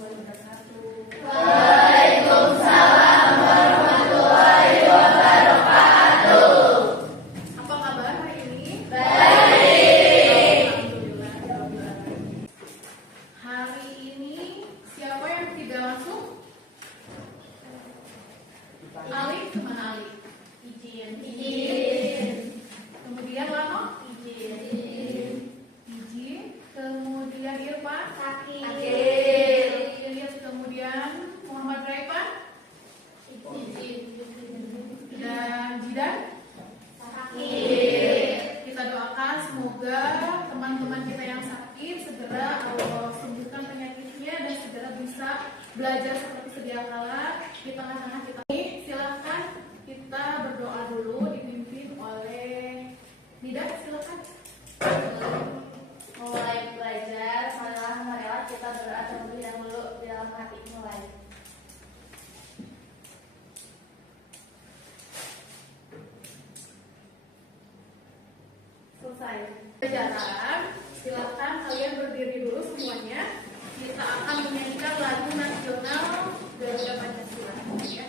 warahmatullahi wabarakatuh. Waalaikumsalam warahmatullahi wabarakatuh. Apa kabar hari ini? Baik. Alhamdulillah. Hari ini siapa yang tidak masuk? Alif, kemana Alif? Izin. Kemudian Lano? Izin. Kemudian Irfan? Sakit. Ilyas, kemudian Muhammad Raipan? Izin. Dan Jidan? Sakit. Kita doakan semoga teman-teman kita yang sakit segera Allah sembuhkan penyakitnya dan segera bisa belajar seperti sedia kala di tengah-tengah kita. Silakan kita berdoa dulu dipimpin oleh Nida, silakan. Mulai belajar, marilah kita berdoa terlebih dahulu di dalam hati. Mulai. Selesai pelajaran, silakan kalian berdiri dulu semuanya. Kita akan menyanyikan lagu nasional Garuda Pancasila. Ya.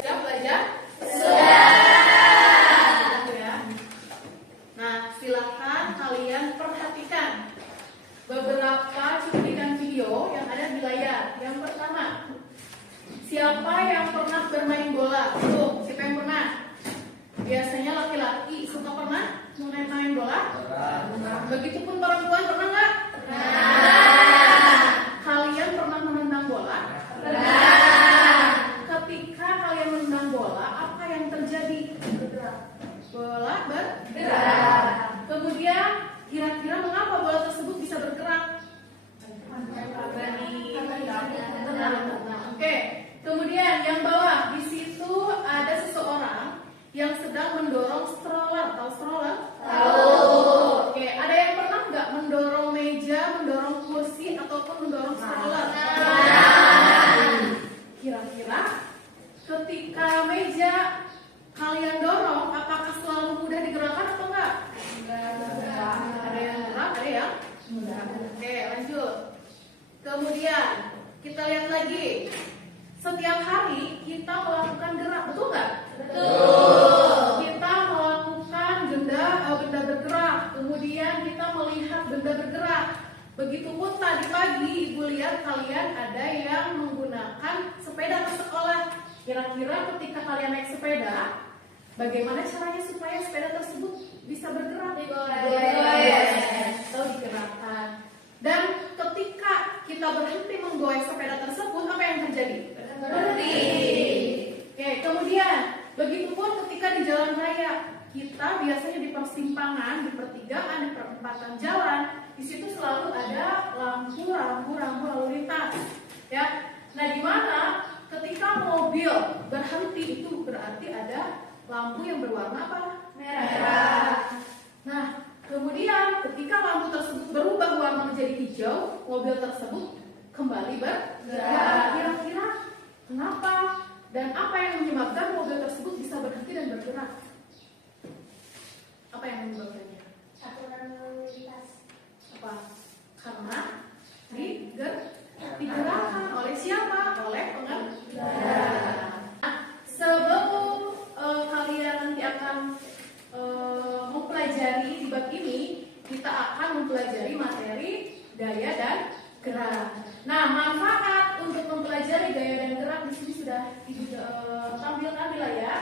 Siap belajar? Ya. Nah, silakan kalian perhatikan beberapa cuplikan video yang ada di layar. Yang pertama, siapa yang pernah bermain bola? Tuh, siapa yang pernah? Biasanya laki-laki suka pernah main bola? Begitupun perempuan pernah nggak? Kalian pernah menendang bola? Ketika kalian menendang bola, apa yang terjadi? Bola bergerak. Kemudian kira-kira mengapa bola tersebut bisa bergerak? Oke. Kemudian yang bawah di situ ada seseorang yang sedang mendorong stroller. Tahu stroller? Tahu. Oke. Ada yang pernah nggak mendorong meja, mendorong kursi ataupun mendorong stroller? Kira-kira ketika meja kalian dorong, apakah selalu mudah digerakkan atau enggak? Ada yang berat, ada yang mudah. Oke, lanjut. Kemudian kita lihat lagi. Setiap hari kita melakukan gerak, betul nggak? Betul. Kita melakukan benda bergerak. Kemudian kita melihat benda bergerak. Begitupun tadi pagi ibu lihat kalian ada yang menggunakan sepeda ke sekolah. Kira-kira ketika kalian naik sepeda, bagaimana caranya supaya sepeda tersebut bisa bergerak? Atau digerakkan. Dan ketika kita berhenti menggoyang sepeda tersebut, apa yang terjadi? Berhenti. Oke, kemudian begitupun ketika di jalan raya, kita biasanya di persimpangan, di pertigaan, di perempatan jalan, di situ selalu ada lampu lalu lintas. Ya, nah di mana ketika mobil berhenti itu berarti ada lampu yang berwarna apa? Merah. Nah, kemudian ketika lampu tersebut berubah warna menjadi hijau, mobil tersebut kembali bergerak. Kira-kira kenapa dan apa yang menyebabkan mobil tersebut bisa berhenti dan bergerak? Apa yang menyebabkannya? Aturan lalu lintas. Apa? Karena digerakkan oleh siapa? Oleh pengendara. Nah, sebelum kalian nanti akan mempelajari di bab ini, kita akan mempelajari materi gaya dan gerak. Nah, manfaat untuk mempelajari gaya dan gerak di sini sudah tampilkan di layar,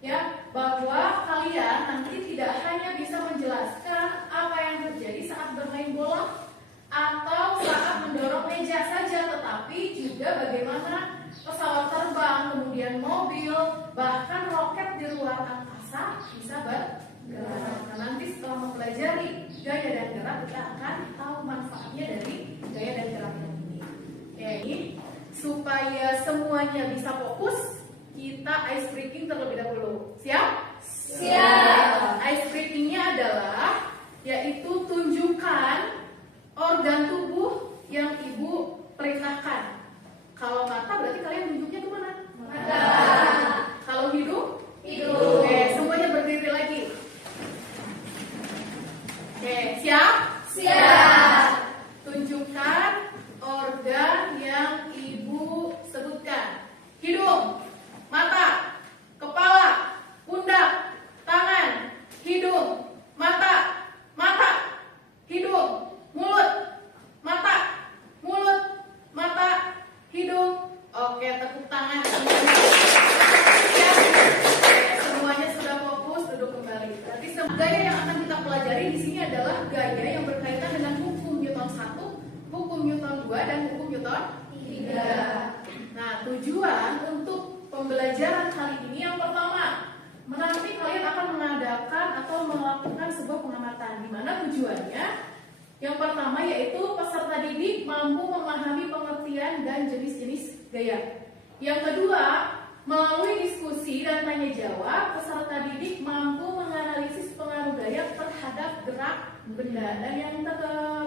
ya, bahwa kalian nanti tidak hanya bisa menjelaskan atau saat mendorong meja saja, tetapi juga bagaimana pesawat terbang, kemudian mobil, bahkan roket di luar angkasa bisa bergerak. Nah, nanti setelah mempelajari gaya dan gerak, kita akan tahu manfaatnya dari gaya dan gerak ini. Oke, supaya semuanya bisa fokus, kita ice breaking terlebih dahulu. Siap? Siap. Ice breakingnya adalah yaitu tunjukkan organ tubuh yang ibu perintahkan. Kalau mata berarti kalian tunjuknya kemana? Mata. Kalau hidung? Hidung. Oke, semuanya berdiri lagi. Oke, siap? Siap. Tunjukkan organ yang ibu sebutkan. Hidung, mata, kepala, pundak, tangan, hidung, mata, hidung, mulut, mata, hidung. Oke, tepuk tangan semuanya. Siap? Oke, semuanya sudah fokus, duduk kembali. Nanti gaya yang akan kita pelajari di sini adalah gaya yang berkaitan dengan hukum Newton 1, hukum Newton 2, dan hukum Newton 3. Nah, tujuan untuk pembelajaran kali ini yang pertama, nanti kalian akan mengadakan atau melakukan sebuah pengamatan. Di mana tujuannya? Yang pertama yaitu peserta didik mampu memahami pengertian dan jenis-jenis gaya. Yang kedua, melalui diskusi dan tanya jawab, peserta didik mampu menganalisis pengaruh gaya terhadap gerak benda. Dan yang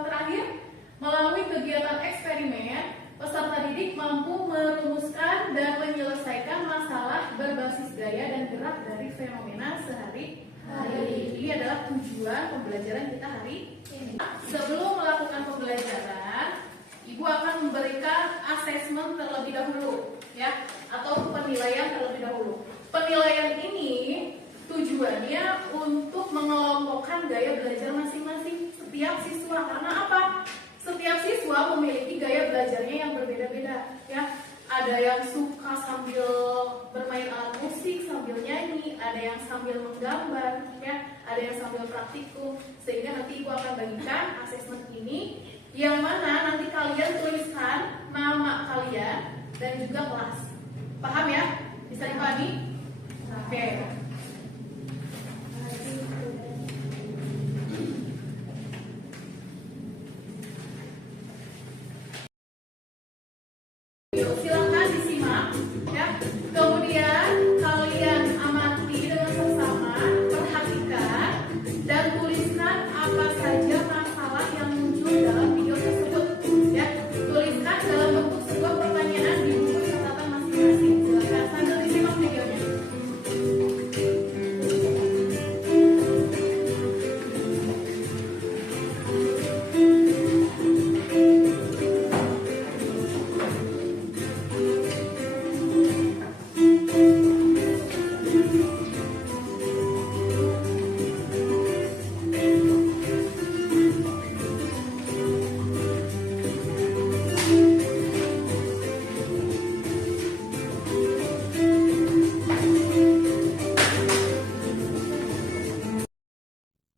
terakhir, melalui kegiatan eksperimen, peserta didik mampu merumuskan dan menyelesaikan masalah berbasis gaya dan gerak dari fenomena sehari-hari. Ini adalah tujuan pembelajaran kita hari ini. Sebelum melakukan pembelajaran, ibu akan memberikan asesmen terlebih dahulu, ya, atau penilaian terlebih dahulu. Penilaian ini tujuannya untuk mengelompokkan gaya belajar masing-masing setiap siswa. Karena apa? Setiap siswa memiliki gaya belajarnya yang berbeda-beda, ya. Ada yang suka sambil bermain alat musik, sambil nyanyi, ada yang sambil menggambar, ya, ada yang sambil praktikum. Sehingga nanti ibu akan bagikan asesmen ini, yang mana nanti kalian tuliskan nama kalian dan juga kelas. Paham ya? Bisa dipahami? Oke. Silakan disimak, ya. Kemudian kalian amati dengan seksama, perhatikan dan tuliskan apa saja masalah yang muncul dalam video tersebut, ya. Tuliskan dalam bentuk sebuah pertanyaan di buku catatan masing-masing. Silakan sambil disimak videonya.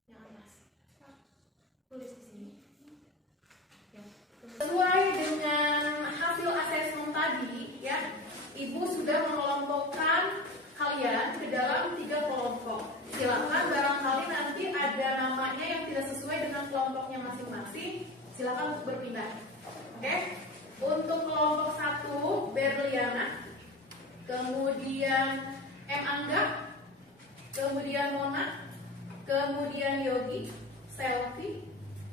Yang atas. Tulis di sini. Ya. Sesuai dengan hasil asesmen tadi, ya, ibu sudah mengelompokkan kalian ke dalam 3 kelompok. Silakan barangkali nanti ada namanya yang tidak sesuai dengan kelompoknya masing-masing, silakan untuk berpindah. Oke? Untuk kelompok 1, Berliana, kemudian M. Angga, kemudian Mona, kemudian Yogi, Selfie,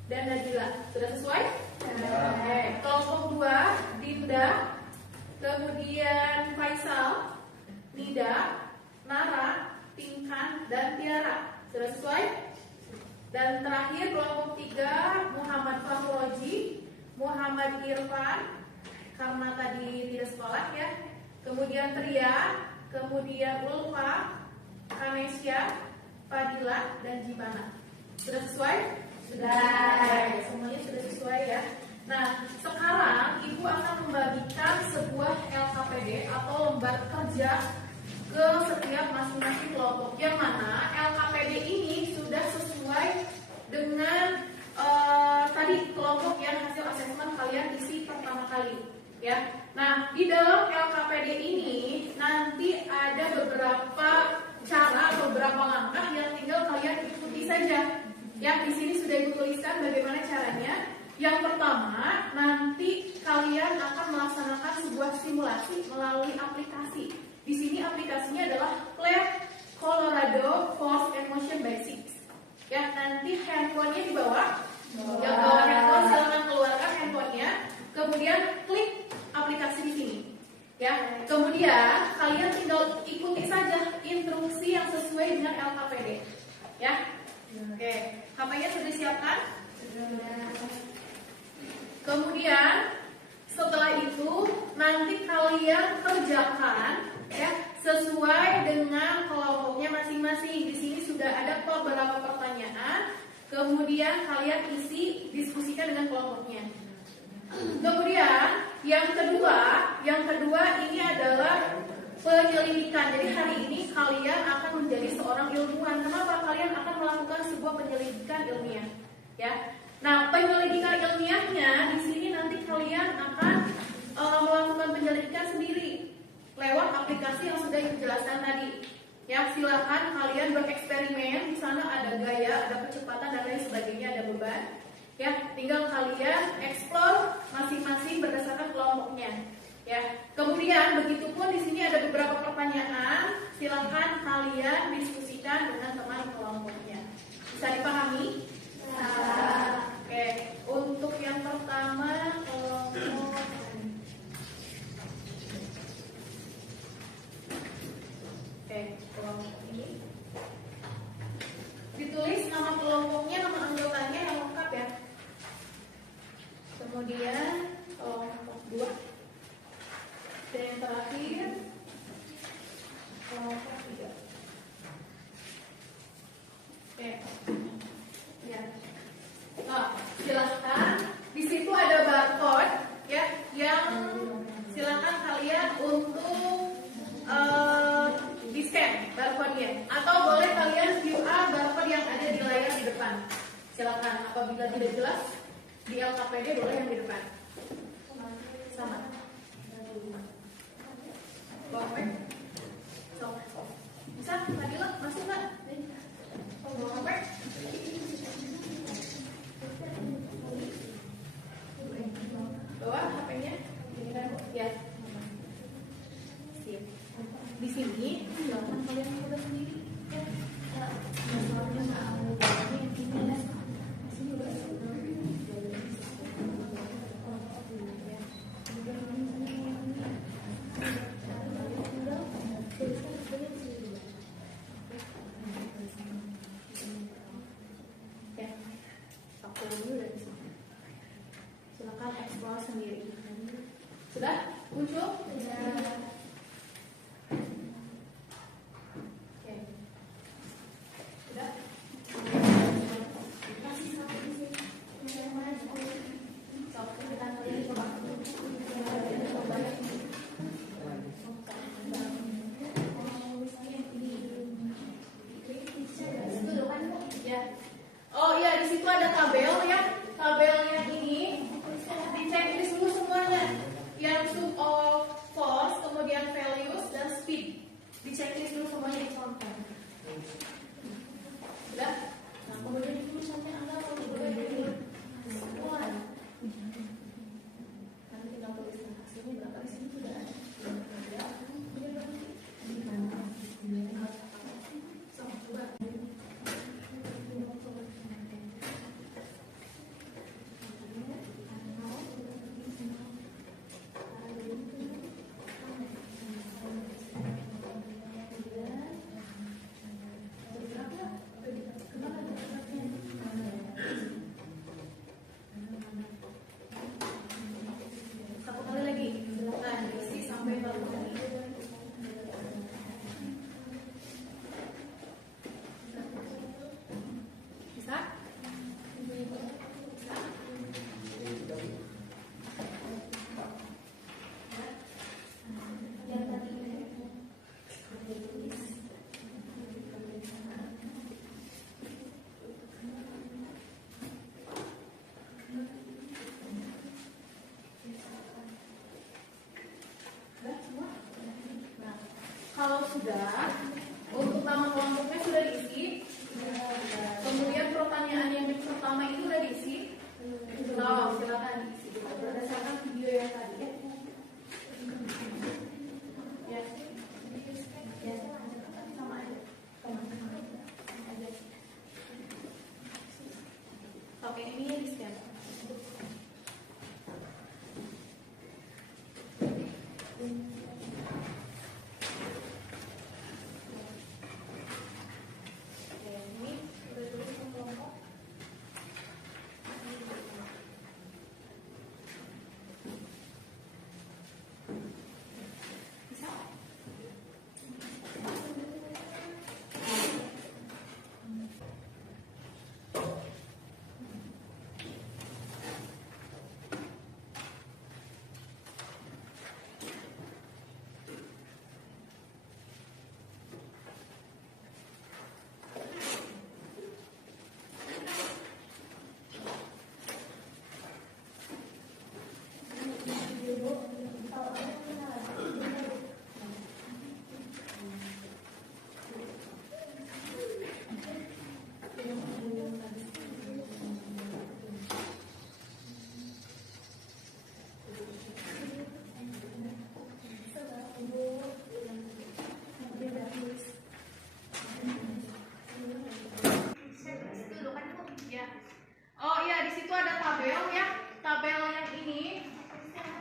dan Nadila. Sudah sesuai? Oke. Kelompok 2, Dinda, kemudian Faisal, Nida, Nara, Pinkan, dan Tiara. Sudah sesuai? Dan terakhir kelompok 3, Muhammad Fahroji, Muhammad Irfan, karena tadi tidak sekolah, ya. Kemudian Tria, kemudian Ulfa, Kanesya, Fadila, dan Jibana. Sudah sesuai? Sudah. Semuanya sudah sesuai, ya. Nah, sekarang ibu akan membagikan sebuah LKPD atau lembar kerja ke setiap masing-masing kelompok. Yang mana LKPD ini sudah sesuai dengan tadi kelompok yang hasil beberapa cara atau beberapa langkah yang tinggal kalian ikuti saja. Ya, di sini sudah ibu tuliskan bagaimana caranya. Yang pertama, nanti kalian akan melaksanakan sebuah simulasi melalui aplikasi. Di sini aplikasinya adalah Lab Colorado Force and Motion Basics. Ya, nanti handphonenya dibawa. Yang bawa handphone silakan keluarkan handphonenya. Kemudian klik aplikasi di sini. Ya, kemudian kalian tinggal ikuti saja instruksi yang sesuai dengan LKPD. Ya, oke. HP-nya sudah disiapkan? Kemudian setelah itu nanti kalian kerjakan ya sesuai dengan kelompoknya masing-masing. Di sini sudah ada beberapa pertanyaan. Kemudian kalian isi, diskusikan dengan kelompoknya. Kemudian yang kedua ini adalah penyelidikan. Jadi hari ini kalian akan menjadi seorang ilmuwan. Kenapa? Kalian akan melakukan sebuah penyelidikan ilmiah. Ya. Nah, penyelidikan ilmiahnya di sini nanti kalian akan melakukan penyelidikan sendiri lewat aplikasi yang sudah dijelaskan tadi. Ya, silakan kalian bereksperimen. Di sana ada gaya, ada kecepatan dan lain sebagainya, ada beban. Ya, tinggal kalian explore masing-masing berdasarkan kelompoknya. Ya, kemudian begitupun di sini ada beberapa pertanyaan. Silakan kalian diskusikan dengan teman kelompoknya. Bisa dipahami? Oke, untuk yang pertama kelompok kelompok ini ditulis nama kelompoknya, nama anggotanya yang lengkap ya. Kemudian kelompok 2 dan yang terakhir kelompok 3. Oke, ya. Nah, silahkan di situ ada barcode ya, yang silakan kalian untuk di-scan barcode-nya, atau boleh kalian QR barcode yang ada di layar di depan. Silakan, apabila tidak jelas di LKPD boleh yang di depan. Sama. Bawa bisa? Fadila, masuk nggak? Bawa HP? Bawa HP-nya? Ya. Sip. Di sini silakan kalian coba sendiri. Ya. kalau sudah, untuk nama kelompoknya sudah diisi. Kemudian pertanyaan yang pertama itu sudah diisi. Belum, silakan diisi berdasarkan video yang tadi ya. Ya. Ya. Sama aja. Oke, ini di scan. Ya. Oh iya, di situ ada tabel ya. Tabel yang ini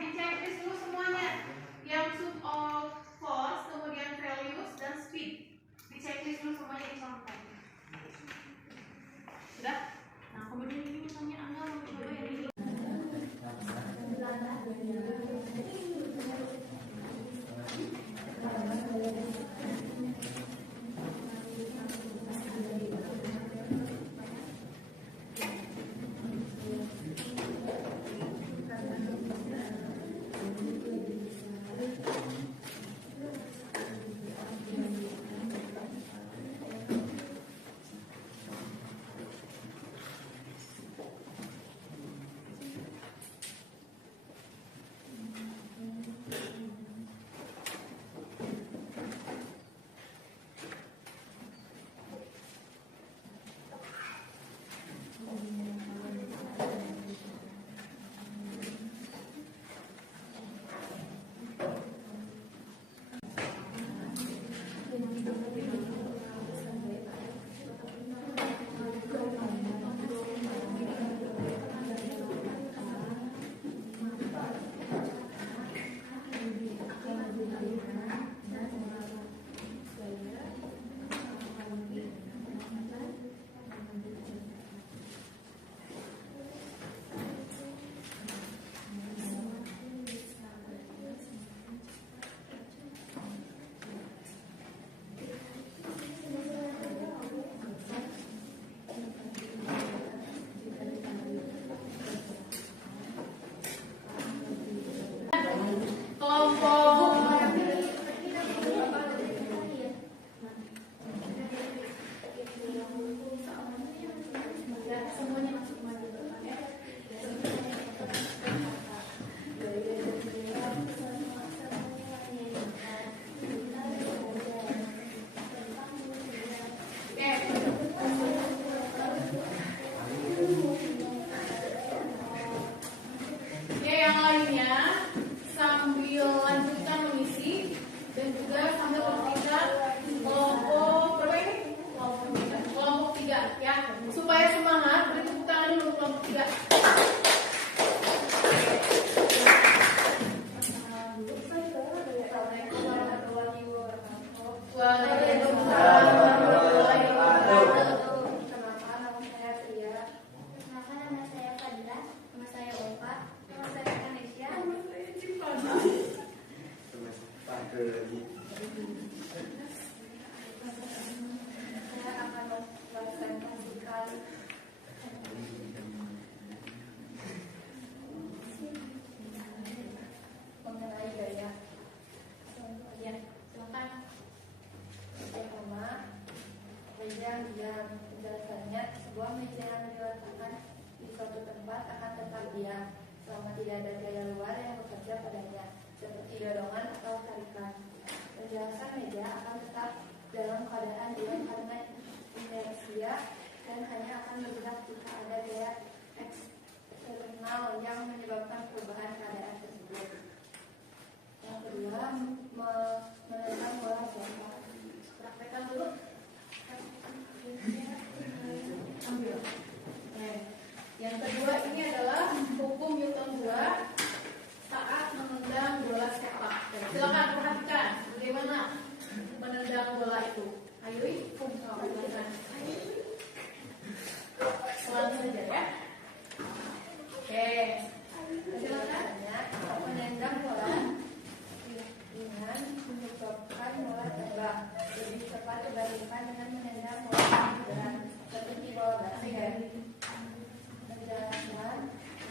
dicek dulu semuanya. Yang sum of force, kemudian values dan speed. Dicek dulu semuanya dicontoh. Sudah? Nah, kemudian ini misalnya Anda mau coba yang ini. Penjelasannya, sebuah meja yang diletakkan di suatu tempat akan tetap diam selama tidak ada gaya luar yang bekerja padanya, seperti dorongan atau tarikan. Penjelasan meja akan tetap dalam keadaan diam karena inersia dan hanya akan bergerak jika ada gaya eksternal yang menyebabkan perubahan keadaan tersebut. Yang kedua, menentang bola jongkok. Praktekkan dulu. Ambil. Yang kedua ini adalah hukum Newton 2 saat menendang bola sepak. Silakan perhatikan bagaimana menendang bola itu. Ayo, silakan. Pelan saja ya. Oke. Silakan. Menendang bola dengan menyebabkan bola terbang lebih cepat dibandingkan dengan menendang bola yang berat seperti bola basket. Penjelasan,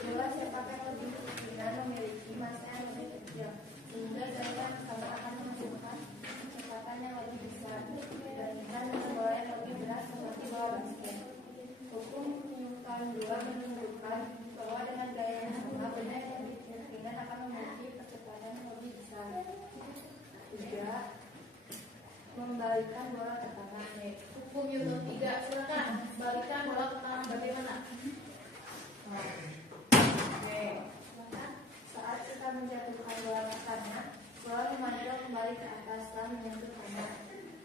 bola sepak yang lebih ringan memiliki massa yang lebih kecil sehingga gaya sama akan menghasilkan kecepatan yang lebih besar dibandingkan dengan bola yang lebih berat seperti bola basket. Hukum Newton 2 menunjukkan bahwa dengan gaya yang sama benda yang lebih ringan akan memiliki kecepatan yang lebih besar. Juga membalikan bola ke tangan. Hukum Newton 3, silakan balikan bola ke tangan bagaimana? Oke. Saat kita menjatuhkan bola ke tanah, bola memanjang kembali ke atas setelah menyentuh tanah.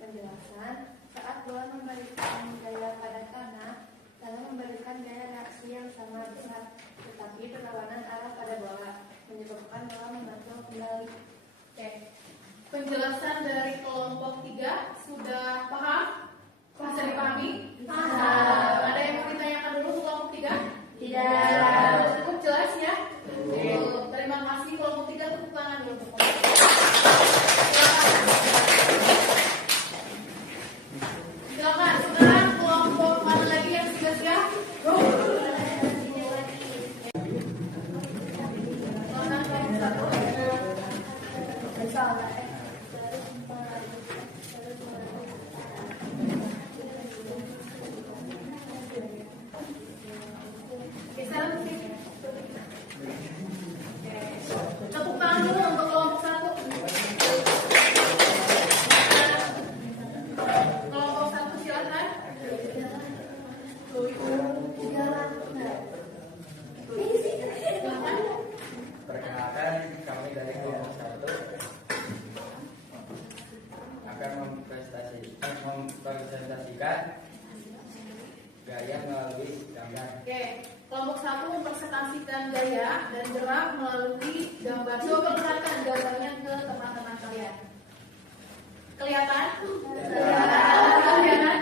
Penjelasan, saat bola memberikan gaya pada tanah, tanah memberikan gaya reaksi yang sama besar, tetapi berlawanan arah pada bola, menyebabkan bola memanjang kembali. Oke. Penjelasan dari kelompok 3 sudah paham? Bisa dipahami? Paham. Ada yang mau ditanyakan dulu kelompok 3? Tidak. Cukup jelas ya? Terima kasih kelompok 3, tepuk tangan dulu untuk silakan. Sekarang kelompok mana lagi yang sudah siap? Go. Silakan kelompok 1. Tepuk tangan dulu untuk kelompok 1. Kelompok 1 silakan. Silakan. Perkenalkan, kami dari kelompok 1 akan mempresentasikan gaya melalui gambar. Oke, kelompok 1 mempresentasikan gaya dan gerak melalui gambar. Coba perhatikan gambarnya ke teman-teman kalian. Kelihatan? Kelihatan?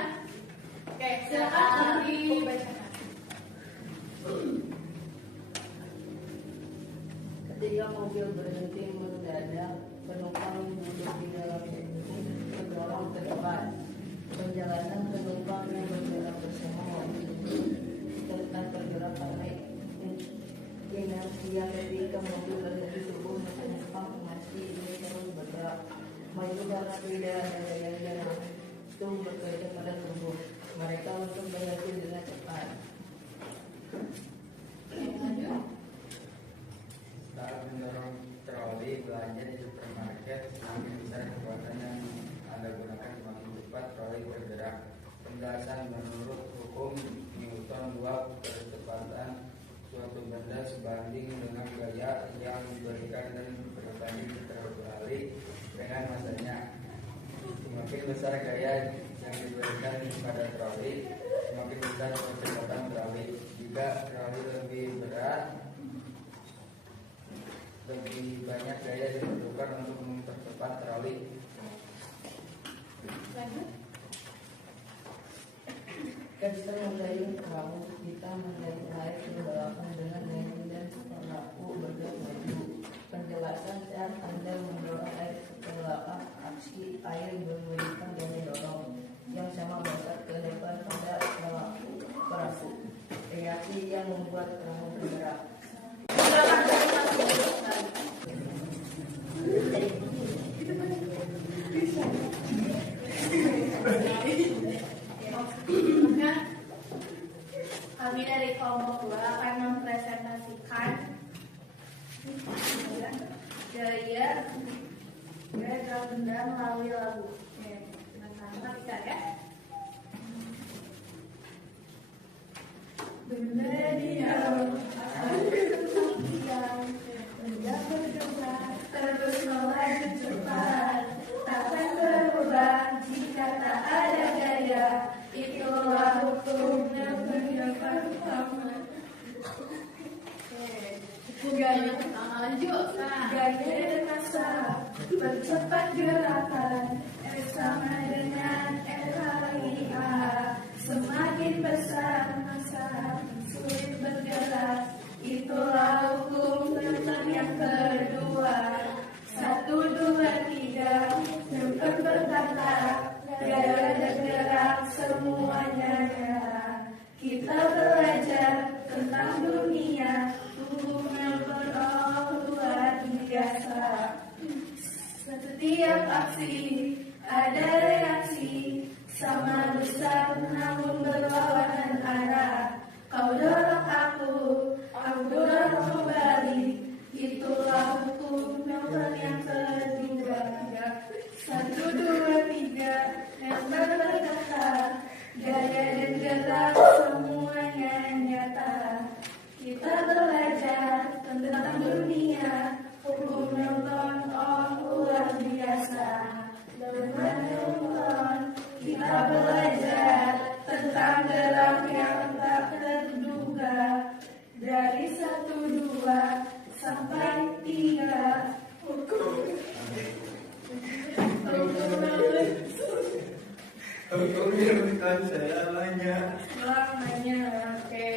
Oke, silakan dibacakan. Ketika mobil berhenti mendadak, penumpang duduk di dalam ini terdorong ke depan. Penjelasan penumpang yang bergerak bersama mobil itu tetap bergerak karena inersia ketika mobil berhenti tubuh penumpang masih ini terus bergerak. Maju karena tidak ada gaya itu bekerja pada tubuh mereka untuk berhenti dengan cepat. Saat mendorong troli belanja di supermarket, semakin besar kekuatan yang Anda gunakan semakin cepat troli bergerak. Penjelasan menurut hukum Newton 2, kecepatan suatu benda sebanding dengan gaya yang diberikan dan berbanding terbalik dengan masanya. Semakin besar gaya yang diberikan pada troli, semakin besar kecepatan troli. Jika troli lebih berat, lebih banyak gaya diperlukan untuk mempercepat troli. Ketika mendayung perahu, kita mendayung air ke belakang dengan dayung dan perahu bergerak maju. Penjelasan saat Anda mendorong air ke belakang, aksi air memberikan daya dorong yang sama besar ke depan pada perahu. Reaksi yang membuat perahu bergerak. Kami dari kelompok 2 akan mempresentasikan gaya Gaya benda melalui lagu. Oke, silakan perhatikan ya. Benda diam, diam, benda bergerak, terus melaju cepat, takkan berubah jika tak ada gaya. Itulah hukum yang pertama. Hukum yang pertama lanjut. Nah, Gaya dan masa, percepat gerakan, sama dengan RHIA. Semakin besar masa, sulit bergerak. Itulah hukum yang kedua. 1, 2, 3, cepat berkata, gaya dan gerak semuanya nyata. Kita belajar tentang dunia, hukum yang luar biasa. Setiap aksi ada reaksi, sama besar namun berlawanan arah. Kau dorong aku dorong kembali. Itulah hukum yang kedua. 1, 2, 3, yang berkata, gaya dan gerak semuanya nyata. Kita belajar tentang dunia, hukum Newton luar biasa. Dengan Newton kita belajar tentang gerak yang tak terduga. Dari 1, 2 sampai 3, hukum Newton selamanya. selamanya. Oke.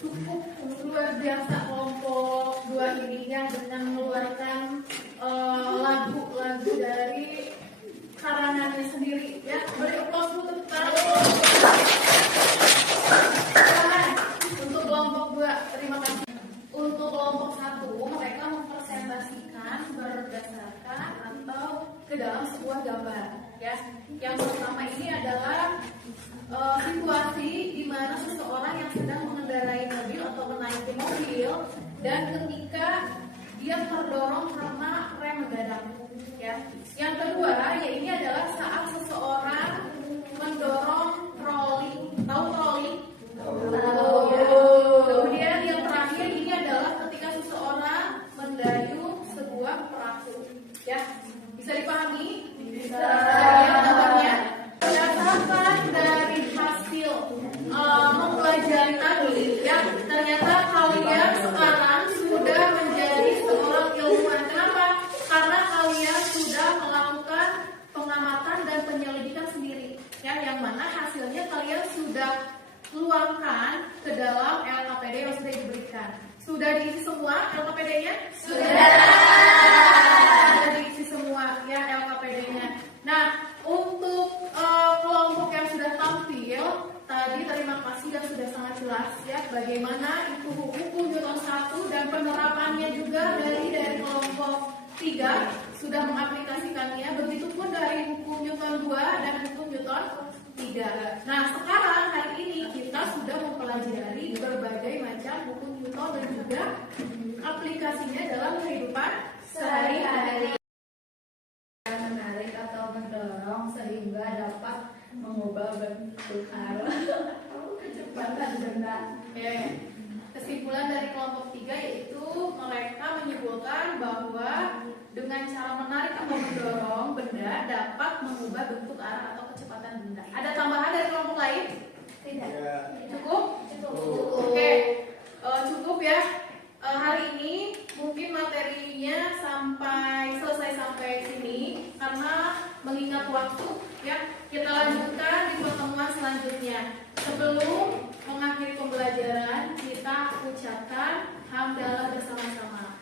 Cukup luar biasa kelompok 2 ini yang dengan mengeluarkan lagu-lagu dari karangannya sendiri ya. Beri aplaus dulu tepuk tangan. Untuk kelompok 2, terima kasih. Untuk kelompok 1, mereka mempresentasikan berdasarkan atau ke dalam sebuah gambar ya. Yang pertama ini adalah situasi di mana seseorang yang sedang mengendarai mobil atau menaiki mobil dan ketika dia terdorong karena rem mendadak ya. Yang kedua, ya ini adalah saat seseorang mendorong troli. Tahu troli? Tahu ya. Kemudian yang terakhir ini adalah ketika seseorang mendayung sebuah perahu ya. Bisa dipahami? Bisa. Yang gambarnya berdasarkan dari hasil mempelajari tadi ya, ternyata kalian sekarang sudah menjadi seorang ilmuwan. Kenapa? Karena kalian sudah melakukan pengamatan dan penyelidikan sendiri ya, yang mana hasilnya kalian sudah luangkan ke dalam LKPD yang sudah diberikan. Sudah diisi semua LKPD-nya? Sudah diisi semua ya LKPD-nya. Nah, untuk kelompok yang sudah tampil tadi, terima kasih dan sudah sangat jelas ya bagaimana itu hukum Newton 1 dan penerapannya juga dari kelompok 3 sudah mengaplikasikannya. Begitupun dari hukum Newton 2 dan hukum Newton 3. Nah, sekarang hari ini kita sudah mempelajari berbagai macam hukum Newton dan juga aplikasinya dalam kehidupan sehari-hari. Menarik atau mendorong sehingga dapat mengubah bentuk arah kecepatan benda. Oke. Kesimpulan dari kelompok 3 yaitu mereka menyebutkan bahwa dengan cara menarik atau mendorong benda dapat mengubah bentuk, arah atau kecepatan benda. Ada tambahan dari kelompok lain? Tidak. Cukup? Oke. Cukup ya. Hari ini mungkin materinya selesai sampai sini karena mengingat waktu ya. Kita lanjutkan di pertemuan selanjutnya. Sebelum mengakhiri pembelajaran, kita ucapkan hamdalah bersama-sama.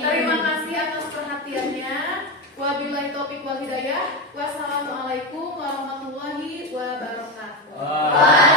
Terima kasih atas perhatiannya. Wabillahi taufiq wal hidayah. Wassalamualaikum warahmatullahi wabarakatuh.